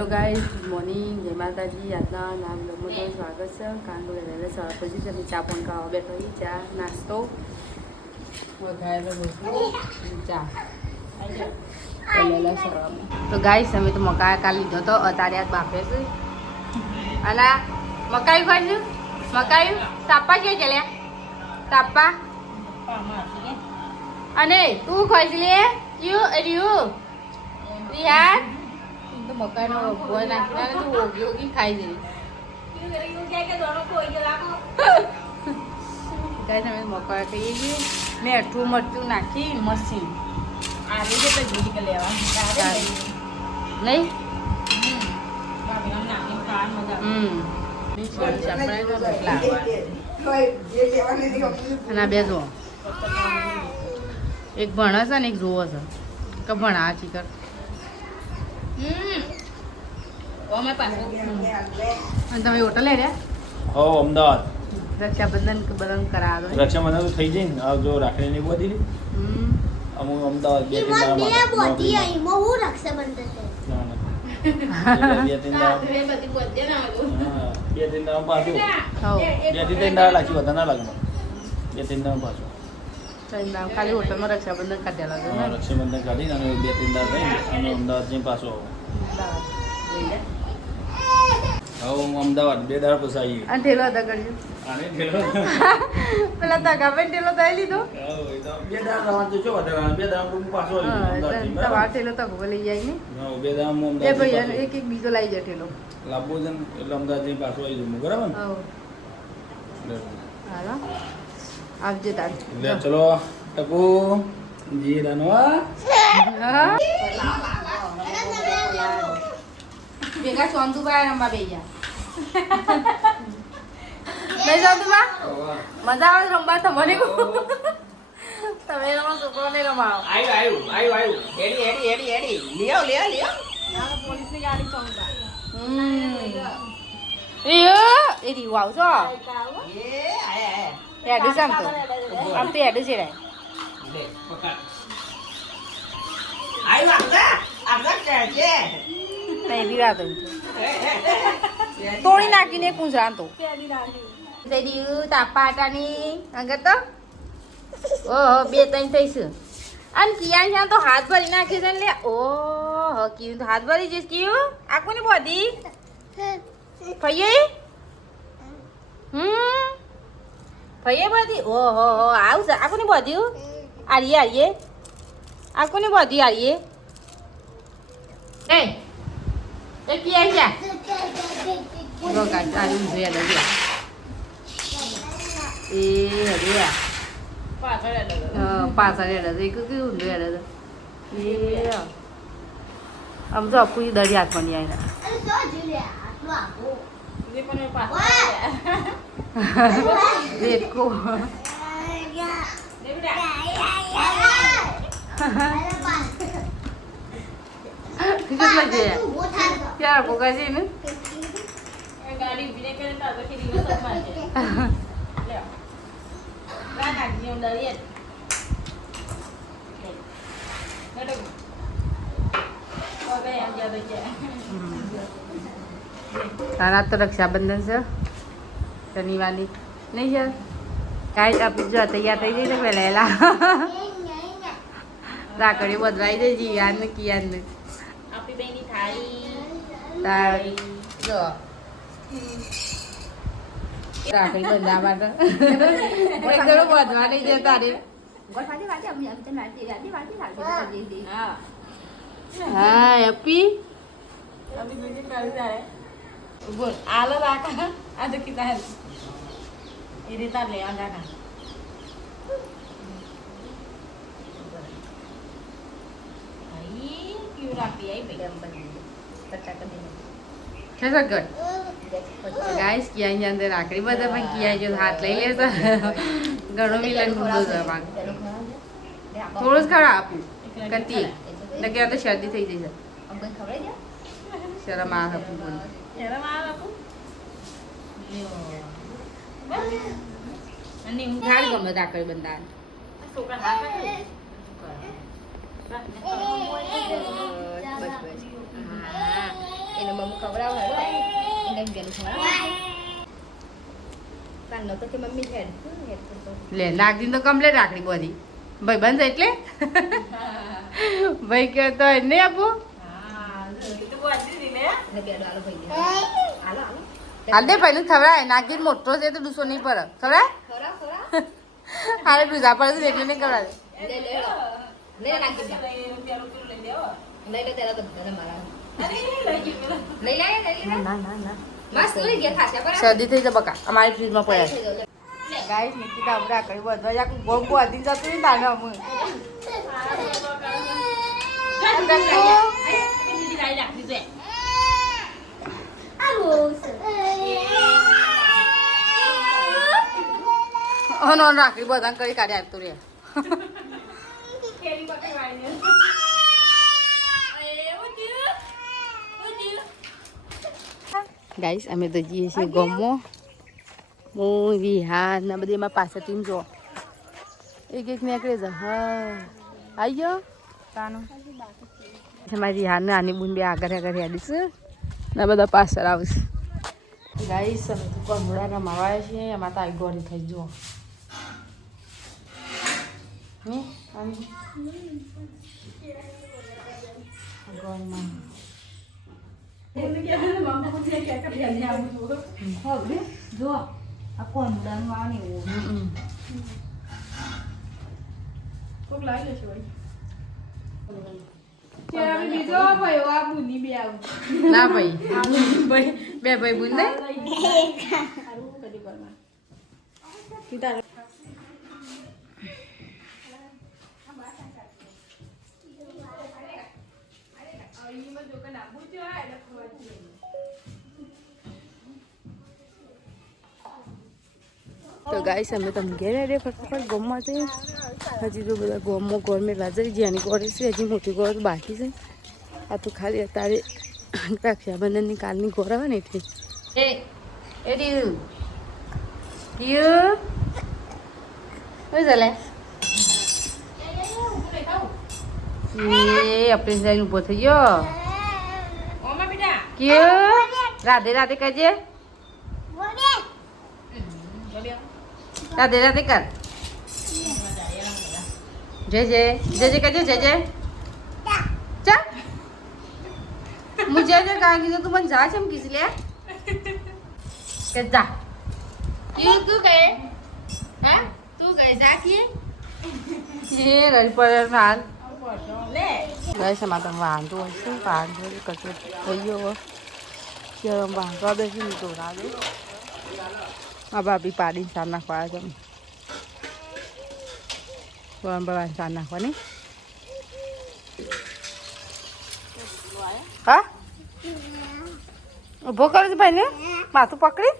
Hello guys, good morning, જય માતાજી. આજના નામ બ્લોગમાં સ્વાગત છે. કાંડો વહેલા સવાર પછી છે ચા પણ ખાવા બેઠો ચા નાસ્તો વઘારેલો રોટલો ચા વહેલા સવારમાં. તો ગાઈસ અમે તો મકાઈ કાલ લીધો તો અત્યારે આજ બાફે છે. અલા મકાઈ ખાઈશું, મકાઈ તાપા કે ચાલ્યા તાપા અને તું ખાઈશ લે યુ રિયા તો મકાઈનો ભોય નાખીને તું ઓગી ઓગી ખાઈ જઈ તમે મકાઈ ખાઈએ છીએ મેઠું મરચું નાખી મસ્તી આલુ જેટલા જુદી કે લેવા નહીં અને બે જુઓ એક ભણે છે ને એક જોવો છે કે ભણા ચીકર અને તમે હોટલ લે રહ્યા હો અમદાવાદ રક્ષાબંધન બંધન કરાવો રક્ષાબંધન તો થઈ જાય ને આ જો રાખડી નહીં બોધી અમુક અમદાવાદ બે ત્રણ પાછું 2-3 દાડા લાગી બધા ના લાગે 2-3 દાડા પાછું ખાલી હોટલમાં રક્ષાબંધન કાઢ્યા લાગે રક્ષાબંધન કાઢીને અને 2-3 દાડા થઈને અને અમદાવાદ જઈને પાછો આવો હું અમદાવાદ 2 દાડા પછી આવી અને ઠેલો અદા કરજો આને ઠેલો પેલા તગા પણ ઠેલો થઈ લીધો 2 દાડા રવાન તો છો વધારે 2 દાડા હું પાછો આવી તમાર ઠેલો તગો લઈ જાય ને 2 દાડા હું એ અમદાવાદ ભાઈ એક બીજો લઈ જાય ઠેલો લાંબો જન એટલે અમદાવાદ જઈને પાછો આવી જવું બરાબર ને હાલો આવજે તાર લે ચલો ટકુ જીરાનો ભેગા ચોંદુભાઈ રમવા બે ગયા નહીં ચોંદુભા મજા આવે રમવા તમને તમે રમો છોકરોને રમાવો આવ્યું હેડી લ્યો પોલીસની ગાડી ચોંકા એ રીવ આવજો હેડું છે આમ તો હેડું છે તોડી નાખીને કુંજરા તો તાપાટાની આગળ તો ઓહો 2-3 થઈશું અને કિયા તો હાથ ભરી નાખે છે ને લે ઓહો કિયું તો હાથ ભરી જઈશ કિયું આ કોની બોધી ફઈએ ફઈએ બોધી ઓહો આવું છે આ કોની બોધી આરીએ આ કોની બોધી આરીએ એ કિયા જા રોગા તારું જોયા લઈ એ હરિયા પાછળ હેડા એક કેવું હેડા એ આમ તો આપું દરી હાથમાં નહીં આવીને દેખો કેટલા છે ક્યારે પોકા છે ને ગાડી ઉભી કરે તો પછી દિવસ જ મારજે લે કા નાખી હું દરિયે તારા તો રક્ષાબંધન છે શનિવારની નહીં છે કાંઈ આપી જો તૈયાર થઈ જઈ ને પહેલા રાખડી બદલાઈ જાય જીયાન ને કિયાન ને આપી બેની થાળી તારી જો રાખડી બંધા માટે એકદમ બધવા નહીં જાય તારે હા હેપી અભી બીજી કરી જાય બોલ આલો રાકા આ તો કિતા એ રીતા લે આ રાકા આઈ ક્યુ રાખી આઈ બેગમ બની પચા કરી છે સગડ ગાઈસ કિયા અંદર રાખડી બધા પણ કિયા જો હાથ લઈ લે તો ઘણો મિલન ગુંદો છે ભાગ થોડું જ ખરા આપું કતી લગે તો શરદી થઈ જશે શરમ આ આપું બોલ શરમ આ આપું અને હું ગાડ ગમે રાખડી બંધા છોકરા હાથ બસ બસ હા એને મમ્મી ખવડાવ હેડો એને ગેલું ખવડાવ કાનો તો કે મમ્મી હેડ લે નાગદીન તો કમ્પ્લીટ રાખડી બધી ભાઈ બંધ એટલે ભાઈ કે તો એને આપું ને બેડો આલો ભાઈ આલો આલો હાલ દે ભાઈ ખવડાય નાગદીન મોટો છે તો દુસો નહીં પડે ખવડાય ખવડાવ ખવડાવ હારે દૂધા પડે છે એટલે નહીં ખવડાવે લે લે લે નાખી દે લઈ લે તેરા તો બધા મારા લઈ લે ના ના ના મસ્ત લઈ ગયા ખાસા પર શરદી થઈ જાય બકા અમારી ફ્રીજમાં પડ્યા ગાઈસ નિકિતા આપણે આકડી વધવા જા ગોળ બોધી જતું ને તાને અમે ઓન ઓન રાખડી બધા કરી કાઢી આપતું રે ગાઈસ અમે તો જઈએ છીએ ગમો હું વિહાર ના બધી એમાં પાછળ ટીમ જો એક એક નીકળે છે હા આવી ગયો તાનું મારી વિહાર ને આની બુન બે આગળ આગળ હેડીશ ને બધા પાછળ આવશે ગાઈસ અમે તો કોમડા રમાવાય છે એમાં તો આવી ગોળી થઈ જો જો આ કોણ ઉડાનું આવે ને એવું કોક લાવી લેશે ભાઈ ના ભાઈ બે ભાઈ બુન દે તો ગાઈસ અમે તમે ઘેર રે ફટફટ ગોમમાં છે હજી તો બધા ગોમો ગોરમેન્ટ હાજરી જ્યાંની ગોળ છે હજી મોટી ગોળ બાકી છે આ તો ખાલી અત્યારે રક્ષાબંધનની કાલની ગોળ આવે ને એટલે એ ડીયું શું ચાલે એ આપણે જઈને ઊભો થઈ ગયો ક્યુ રાધે રાધે કહેજે રાધે રાધે કર જય જય જય જય કહેજે જય જય ચા હું જય જય કાંઈ કીધું તું મને જા છે એમ કીધી લે કે જા ક્યું તું કહે હે તું કહે જા કીએ એ રડી પડે હાલ બસ એમાં તમે વાંધો હશે વાંધો કચરો થઈ ગયો કે વાંધો બેસી નહીં તો રાધે આ ભાભી પાડીને સાર નાખવા તમે બરાબર સાર નાખવાની હા ઊભો કરે છે ભાઈ ને માથું પકડી